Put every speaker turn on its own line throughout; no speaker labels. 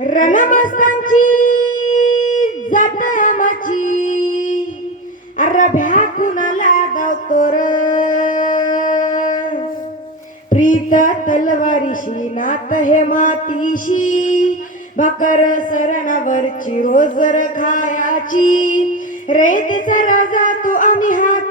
रणमस्तांची अरभ्या कुणाला दावतोर प्रीत तलवारीशी नात हे मातीशी बकर सरणावरची रोजर खायाची रेतीचा राजा तो आम्ही हात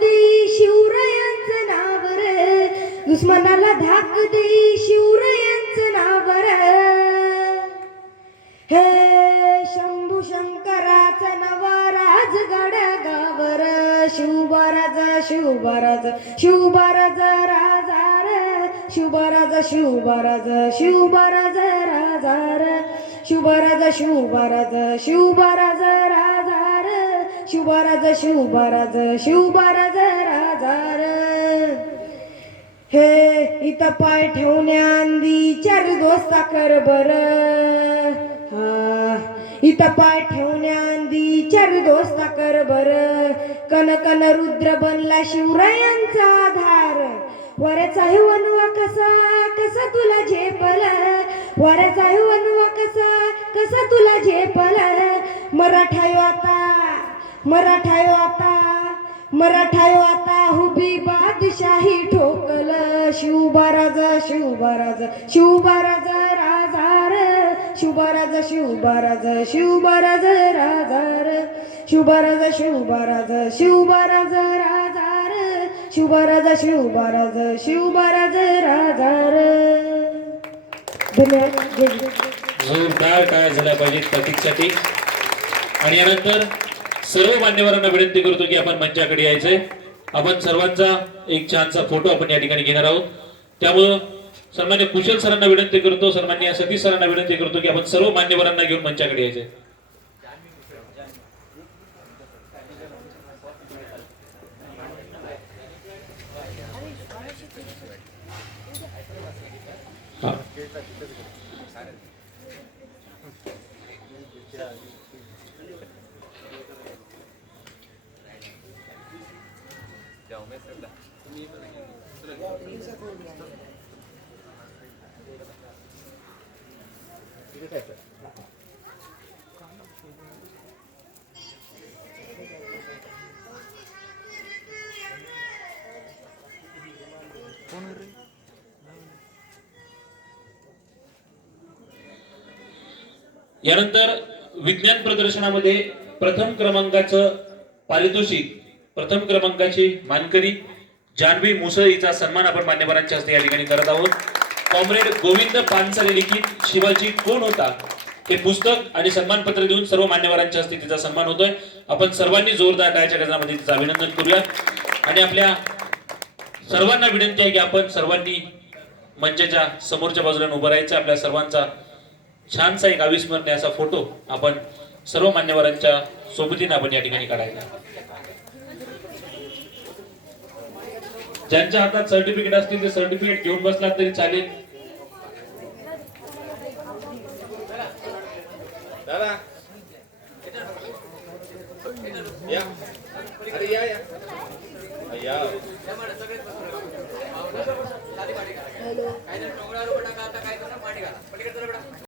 दे शिवरायांचं नाव दुश्मनाला धाक दे शिवरायांचं नाव हे शंभू शंकराचा नवा राजगड गावर. शिवबाराज शिवबाराज शिवबाराज राजार. शिवबाराज शिवबाराज शिवबाराज राजार. शिवबाराज शिवबाराज शिवबाराज शिवबाराज शिवबाराज शिवबाराज राजार. हे इथं पाय ठेवण्या अंदी चार दोस्ता कर बर हा इथं पाय ठेवण्या अंदी चार दोस्ता कर बर कन कन रुद्र बनला शिवरायांचा आधार. वऱ्याचा हे कसा कसा तुला झेपल? वऱ्याचा हे कसा कसा तुला झेपल? मराठा यो आता मराठा आता मराठा आता हुबी बादशाही ठोकल. शिवबाराज शिवबाराज शिवबाराज राजार. शिवबाराज शिवबाराज शिवबाराज राजार. शिवबाराज शिवबाराज शिवबाराज राजार. शिवबाराज शिवबाराज शिवबाराज राजार. धन्यवाद.
जोरदार काय झाल्या पाहिजेत प्रतीकसाठी आणि यानंतर सर्व मान्यवरांना विनंती करतो की आपण मंचाकडे यायचंय. आपण सर्वांचा एक छानसा फोटो आपण या ठिकाणी घेणार आहोत. त्यामुळं सन्मान्य कुशल सरांना विनंती करतो सन्मान्य सतीश सरांना विनंती करतो की आपण सर्व मान्यवरांना घेऊन मंचाकडे यायचंय. हा. यानंतर विज्ञान प्रदर्शनामध्ये प्रथम क्रमांकाचं पारितोषिक प्रथम क्रमांकाची मानकरी जान्हवी मुसळीचा सन्मान आपण मान्यवरांच्या हस्ते या ठिकाणी करत आहोत. कॉम्रेड गोविंद पानसरे लिखित शिवाजी कोण होता? हे पुस्तक आणि सन्मानपत्र देऊन सर्व मान्यवरांच्या हस्ते तिचा सन्मान होतोय. आपण सर्वांनी जोरदार टाळ्याच्या गजनामध्ये तिचं अभिनंदन करूया आणि आपल्या सर्वांना विनंती आहे की आपण सर्वांनी मंचाच्या समोरच्या बाजूला उभं राहायचं. आपल्या सर्वांचा छानसा एक अविस्मरणीय असा फोटो आपण सर्व मान्यवरांच्या सोबतीने आपण या ठिकाणी काढायचा ज्यांच्या हातात सर्टिफिकेट असतील ते सर्टिफिकेट घेऊन बसलात तरी चालेल.
दादा. या. अरे या या. या